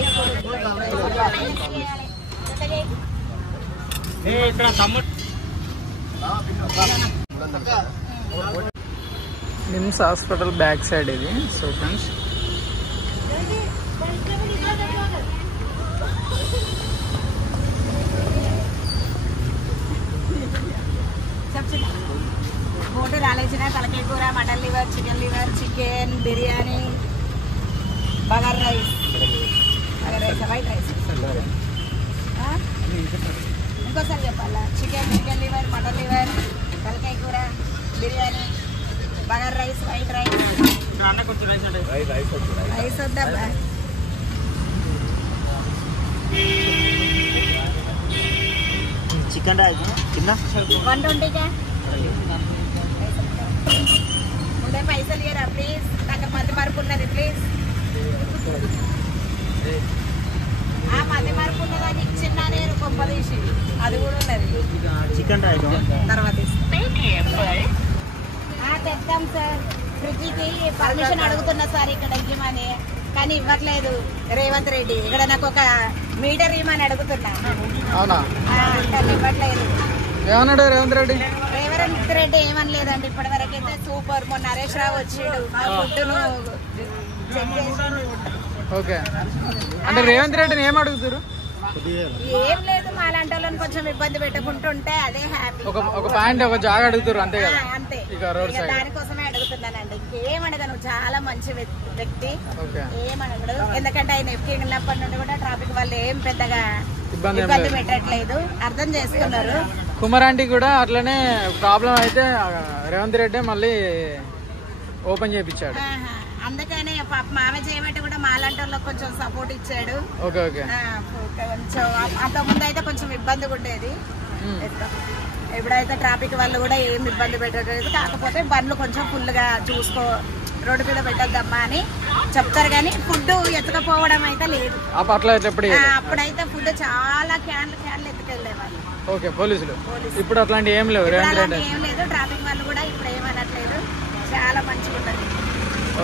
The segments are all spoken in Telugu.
Rice NIMS hospital back side ఇది. సో ఫ్రెండ్స్ బోటి రాలేచిన తలకాయ కూర, mutton liver, chicken biryani, bagara rice, white rice. ఇంకోసారి చెప్పాలా? చికెన్ లివర్, మటన్ లివర్, తలకాయ కూర, biryani, bagara rice, white rice. Rice వద్దబ్బా. చికెన్ రైస్ 120 ముందే పైసలు ఇయ్యరా ప్లీజ్, నాకు మధ్య మార్పు ఉన్నది ప్లీజ్. మధ్య మార్పు ఉన్నది, అది ఇచ్చిన నేను గొప్ప తీసి అది కూడా ఉన్నది. చికెన్ రైస్ తర్వాత తెస్తాం సార్. ఫ్రిడ్జ్కి పర్మిషన్ అడుగుతున్నా సార్ ఇక్కడ ఇవ్వమని, కానీ ఇవ్వట్లేదు రేవంత్ రెడ్డి. ఇక్కడ నాకు ఒక మీటర్ ఇవ్వమని అడుగుతున్నా, కానీ ఇవ్వట్లేదు. ఏమన్నాడు రేవంత్ రెడ్డి? రేవంత్ రెడ్డి ఏమనలేదండి ఇప్పటి వరకు అయితే. సూపర్. మొన్న నరేష్ రావు వచ్చిండు, ఫుడ్ను చెక్ చేసి. ఓకే, అంటే రేవంత్ రెడ్డిని ఏం అడుగుతారు? ఏం లేదు, మా లాంటి వాళ్ళని కొంచెం ఇబ్బంది పెట్టుకుంటుంటే అదే హ్యాపీ. ఒక పాయింట్, ఒక జాగా అడుగుతారు అంతే కదా? అంతే, ఇక రోడ్ సైడ్ దానికోసమే అడుగుతున్నానండి. ఇంకేం అడగను. చాలా మంచి వ్యక్తి, ఏమనడు. ఎందుకంటే ఆయన ఎక్కినప్పటి నుండి కూడా ట్రాఫిక్ వాళ్ళు ఏం పెద్దగా ఇబ్బంది పెట్టట్లేదు, అర్థం చేసుకున్నారు. కుమారాంటి కూడా అట్లనే ప్రాబ్లం అయితే రేవంత్ రెడ్డి మళ్ళీ ఓపెన్ చేయించాడు. అందుకనే మామ చేయమంటే కూడా మాలాంటి వాళ్ళకి కొంచెం సపోర్ట్ ఇచ్చాడు. కొంచెం అంతకుముందు అయితే కొంచెం ఇబ్బందిగా ఉండేది. ఎప్పుడైతే ట్రాఫిక్ వాళ్ళు కూడా ఏం ఇబ్బంది పెట్టలేదు. కాకపోతే బండ్లు కొంచెం ఫుల్ గా చూసుకో, రోడ్డు మీద పెట్టద్దమ్మా అని చెప్తారు, కానీ ఫుడ్ ఎత్తుకపోవడం అయితే లేదు. అప్పుడైతే ఫుడ్ చాలా క్యాన్లు ఎత్తుకెళ్ళేవాళ్ళు. ఓకే, పోలీసులు. ఇప్పుడు అట్లాంటి ఏం లేవు, ఏం లేదు. ట్రాఫిక్ వాళ్ళు కూడా ఇప్పుడు ఏమనట్లేదు. చాలా మంచిగా ఉంటుంది.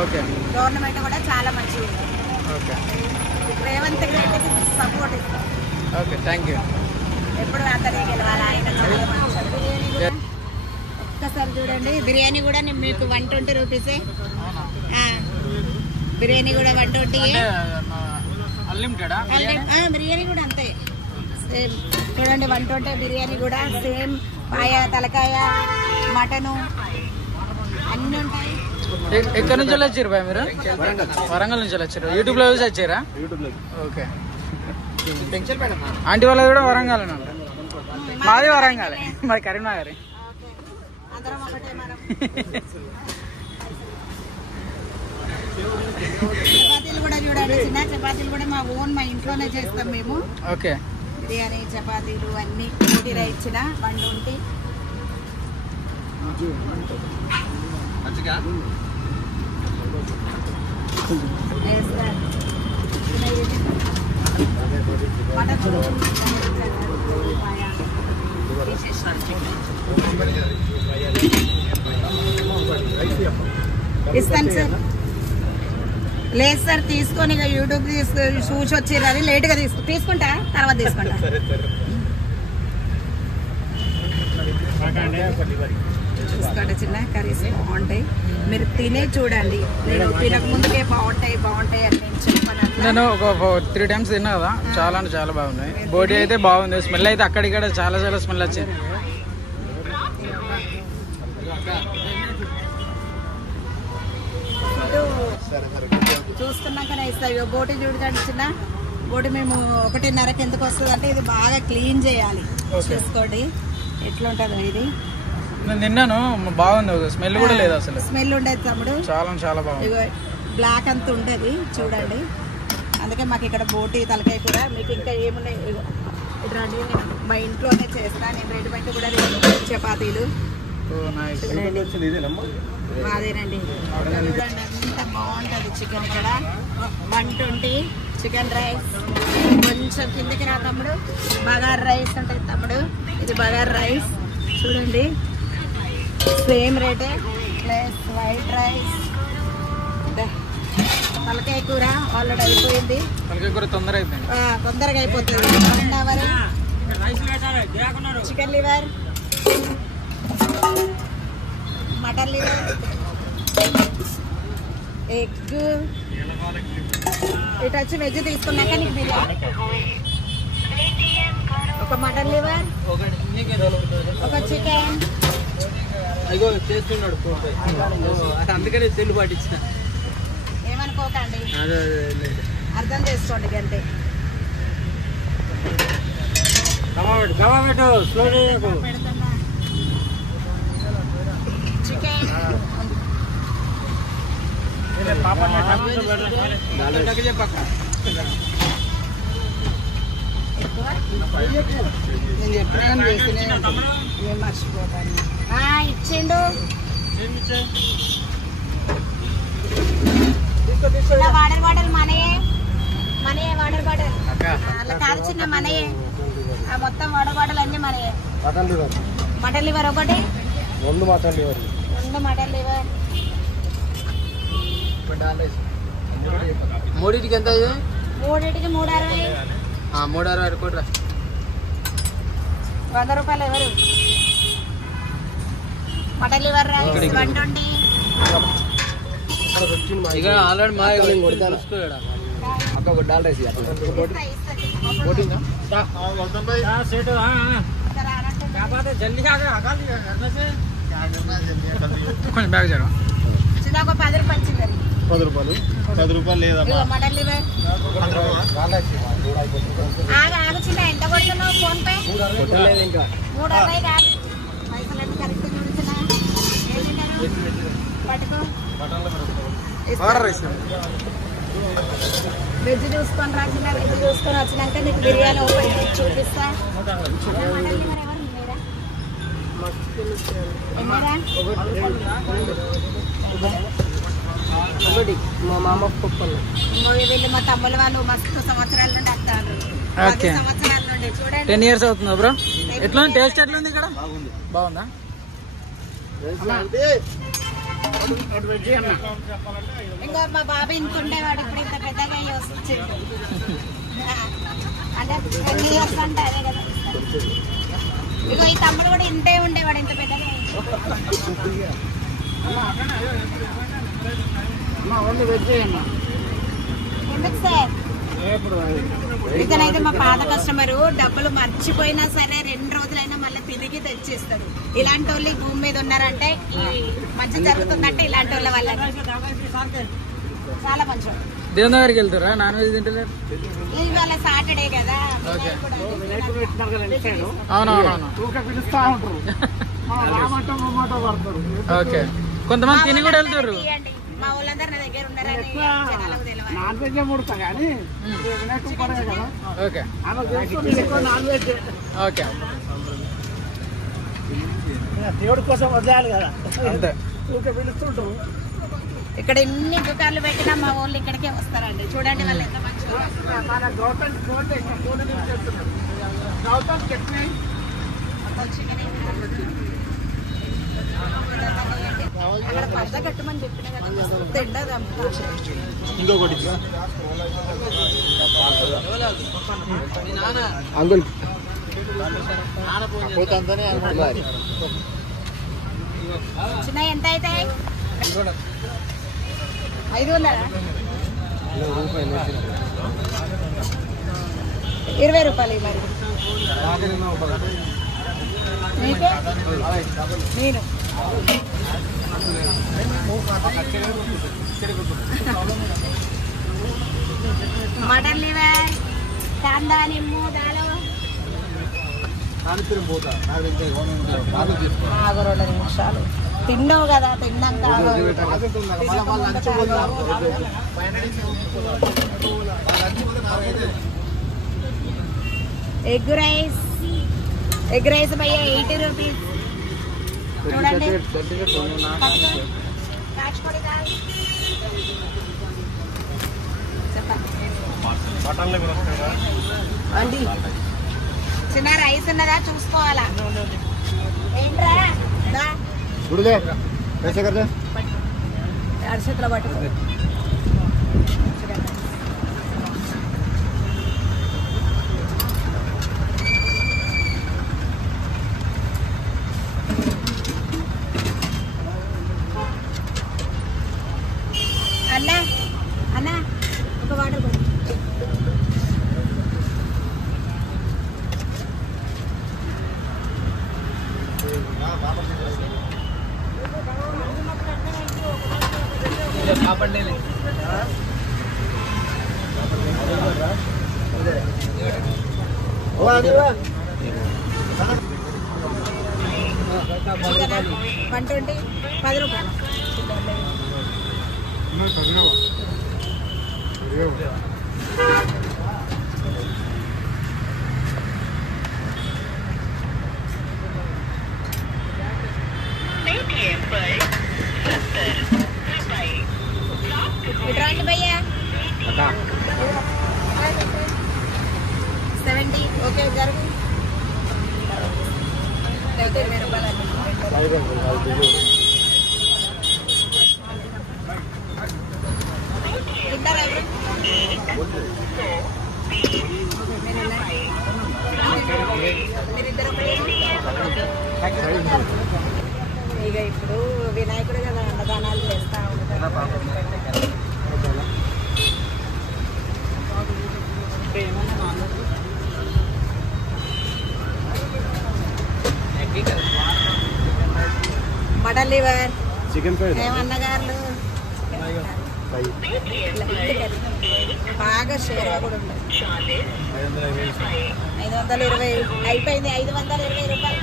ఓకే, గవర్నమెంట్ కూడా చాలా మంచిగా ఉంది. ఓకే, రేవంత్ రెడ్డికి సపోర్ట్ ఇస్తాం. Okay, thank you. ఎప్పుడు అతనే గెలవాలి, ఆయన చాలా మంచి. ఒక్కసారి చూడండి, బిర్యానీ కూడా మీకు 120 రూపీసే. బిర్యానీ కూడా 120. బిర్యానీ కూడా అంతే సేమ్. చూడండి 120 బిర్యానీ కూడా సేమ్. పాయ, తలకాయ, మటను అన్నీ ఉంటాయి. ఎక్కడి నుంచి వచ్చారు బాయ్ మీరు? వరంగల్ నుంచి వచ్చారు. యూట్యూబ్ లో చూసి వచ్చారా? ఓకే. ఆంటీ వాళ్ళది కూడా వరంగల్. మాది వరంగల్, మాది కరీంనగర్. చపాతీలు కూడా చూడండి, చిన్న చపాతీలు కూడా మా ఓన్, మా ఇంట్లోనే చేస్తాం మేము. ఓకే, బిర్యానీ, చపాతీలు అన్ని తీరా ఇచ్చిన 120. ఇస్తాను సార్. లేదు సార్, తీసుకొని ఇక యూట్యూబ్ చూసి వచ్చేది, అది లేట్గా తీసుకుంటా, తర్వాత తీసుకుంటా. చూసుకోండి, చిన్న కర్రీస్ బాగుంటాయి. మీరు తినే చూడండి. నేను తినక ముందుకే బాగుంటాయి అని నేను చెప్పాను. నేను ఒక 3 times తిన్నా కదా, చాలా అంటే చాలా బాగున్నాయి. బోటి అయితే బాగుంది. స్మెల్ అయితే అక్కడిక్కడ చాలా స్మెల్ వచ్చింది. చూస్తున్నాకనే ఇస్తాయి. బోటి చూడండి చిన్న బోటి. మేము 1:30కి ఎందుకు వస్తుంది అంటే, ఇది బాగా క్లీన్ చేయాలి. చూసుకోండి ఎట్లుంటుందో. ఇది నేను తిన్నాను, బాగుంది. స్మెల్ కూడా లేదు అసలు. స్మెల్ ఉండేది తమ్ముడు, చాలా బాగుంది. బ్లాక్ అంతా ఉండేది చూడండి. అందుకే మాకు ఇక్కడ బోటి, తలకాయ కూర. మీకు ఇంకా ఏమున్నాయి రండి, నేను మా ఇంట్లోనే చేస్తాను. నేను రెడీమేడ్ కూడా చపాతీలు అదేనండి. చూడండి ఎంత బాగుంటుంది చికెన్. ఇక్కడ 120 చికెన్ రైస్. కొంచెం కిందకి రా తమ్ముడు. బగార్ రైస్ ఉంటుంది తమ్ముడు, ఇది బగార్ రైస్. చూడండి సేమ్ రేటే ప్లస్ వైట్ రైస్. తలకాయ కూర ఆల్రెడీ అయిపోయింది. తలకాయ కూర తొందరగా అయిపోతుంది. 1 hour. Chicken liver, mutton liver, egg. ఇటు వచ్చి వెజ్ తీసుకున్నాక నీకు బిర్యానీ. ఒక మటన్ లివర్, ఒక చికెన్. చేస్తున్నాడు అందుకనే తెలు పాటించిన. ఏమనుకోకండి, అర్థం చేసుకోండి అంతే. చికెన్ నేను ఎప్పుడైనా చేసిన ఏం మర్చిపోతాను. ఇచ్చిండు వాటర్ బాటిల్ మనయే వాటర్ బాటిల్ అలా కాదు చిన్న మనయే. మొత్తం వాటర్ బాటిల్ అన్ని మనయే. మటన్ లివర్ ఒకటి, 2 మటన్ లివర్, 2 మటన్ లివర్. మూడింటికి ఎంత ఇది? మూడింటికి 360. 360 కూడా 100 రూపాయలు. ఎవరు మటన్ లివర్ రైస్ 120. ఇక ఆల్రెడీ మా ఒక డాల్ రైస్ కొంచెం బ్యాగ్ చేయడం. చిన్న ఒక 10 రూపాయలు చిల్లర. 10 రూపాయలు లేదా? మటన్ లివర్ ఆగు చిన్న. ఎంత కొడుతున్నావు ఫోన్ పే? 360 కాదు. పైసలన్నీ కరెక్ట్ చూడుతున్నా. పట్టుకో. వెజ్ చూసుకొని రాసిన. వెజ్ చూసుకొని వచ్చినాక నీకు బిర్యానీ ఓపెన్ చేసి చూపిస్తా. మా మామ పప్పులు వీళ్ళు మా తమ్ముల వాళ్ళు మస్తు సంవత్సరాల నుండి వస్తారు. 10 సంవత్సరాల నుండి. చూడండి 10 years అవుతుందా బ్రో? ఎట్లా టేస్ట్ ఎట్లా ఉంది ఇక్కడ? బాగుందా? ఇంకా మా బాబు ఇంత ఉండేవాడు, ఇప్పుడు ఇంత పెద్దగా వచ్చిండు. అంటే 10 years అంటే అదే కదా. ఇగో ఈ తమ్ముడు కూడా ఇంతే ఉండేవాడు, ఇంత పెద్దగా. ఎందుకు సార్? ఇతనైతే మా పాత కస్టమరు. డబ్బులు మర్చిపోయినా సరే 2 రోజులైనా మళ్ళీ తిరిగి తెచ్చిస్తాడు. ఇలాంటి వాళ్ళు ఈ భూమి మీద ఉన్నారంటే మంచి జరుగుతుందంటే ఇలాంటి వాళ్ళ వల్ల. చాలా మంచి. దేవుని దగ్గరికి వెళ్తారా? నాన్ వెజ్ తింటలేరు? ఇవాళ సాటర్డే కదా. అవునవునవును. ఓకే, కొంతమంది తిని కూడా వెళ్తారు. మా వాళ్ళందరూ నా దగ్గర ఉన్నారని జనాలకు తెలియదు. ఓకే ఓకే, దేవుడి కోసం వదిలేయాలి కదా, అంతే. పిలుస్తుంటాం. ఇక్కడ ఎన్ని దుకాణాలు పెట్టినా మా వాళ్ళు ఇక్కడికే వస్తారండి. చూడండి వాళ్ళు ఎంత మంచిగా. అక్కడ పర్ద కట్టమని చెప్పిన కదా, తిండదు ఇంకొకటి అంకుల్ చిన్న ఎంత అవుతాయి? 500, 20 రూపాయలు మరి. నీకే నేను మటన్ లివర్, కాందా, నిమ్ము, దాలో. 2 నిమిషాలు తిన్నావు కదా, తిన్నాక ఎగ్ రైస్ భయ్యా 80 రూపీస్. చూడండి అండి. చిన్న రైస్ ఉన్నదా చూసుకోవాలా? ఏంట్రా అరచేతిలో పట్టుకో. ఒక వాటర్ కూడా చికెన్ 120 10 రూపాయలు ఇట్రాండి భయ్యా 70 ఓకే జరుగు 20 రూపాయలు తింటారా మీరిద్దరు ఇక ఇప్పుడు వినాయకుడు కదా అన్నదానాలు చేస్తూ ఉంటారు. మటన్ లివర్ చికెన్ ఫ్రై ఏమన్నగారులు బాగా షేర్ కూడా ఉంటుంది. 520 అయిపోయింది. 520 రూపాయలు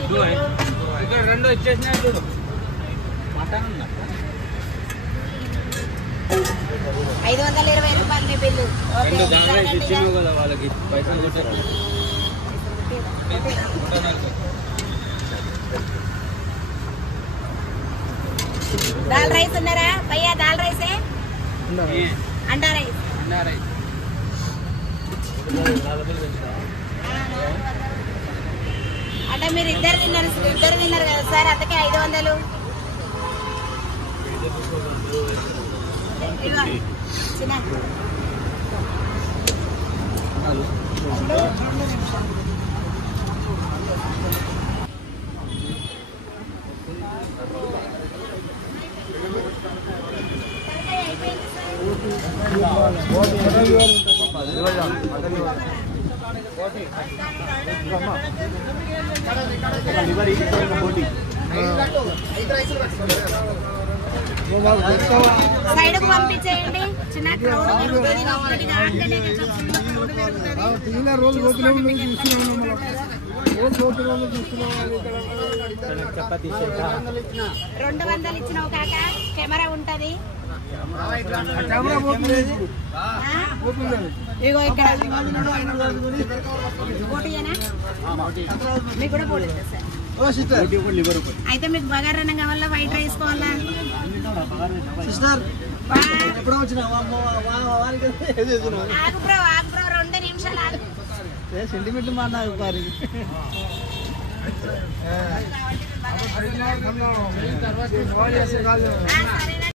రెండు వచ్చేసినా చూడు మటన్ 520 రూపాయలు మీ బిల్లు. కదా వాళ్ళకి పైసలు కొట్టారు. దాల్ రైస్ ఉన్నారా భయ్యా? దాల్ రైసే అండా రైస్ అంటే మీరు ఇద్దరు తిన్నారు కదా సార్, అందుకే 500. చిన్న 2 నిమిషాలు. సైడ్ కు పంపించేయండి. చిన్న క్రౌడ్ పెరుగుతుంది. ఒకటి కాగానే క్రౌడ్ పెరుగుతుంది. రోజు 200 ఇచ్చినావు కాక. కెమెరా ఉంటది. ఇగో ఇక్కడ పోటీయేనా? మీకు కూడా పోటీ సార్. అయితే మీకు బగారన్నం కావాలా, వైట్ రైస్ కావాలా? ఆగు బ్రో 2 నిమిషాలు ఆగు. సెంటిమెంట్లు మాట్లాడు సరేనా?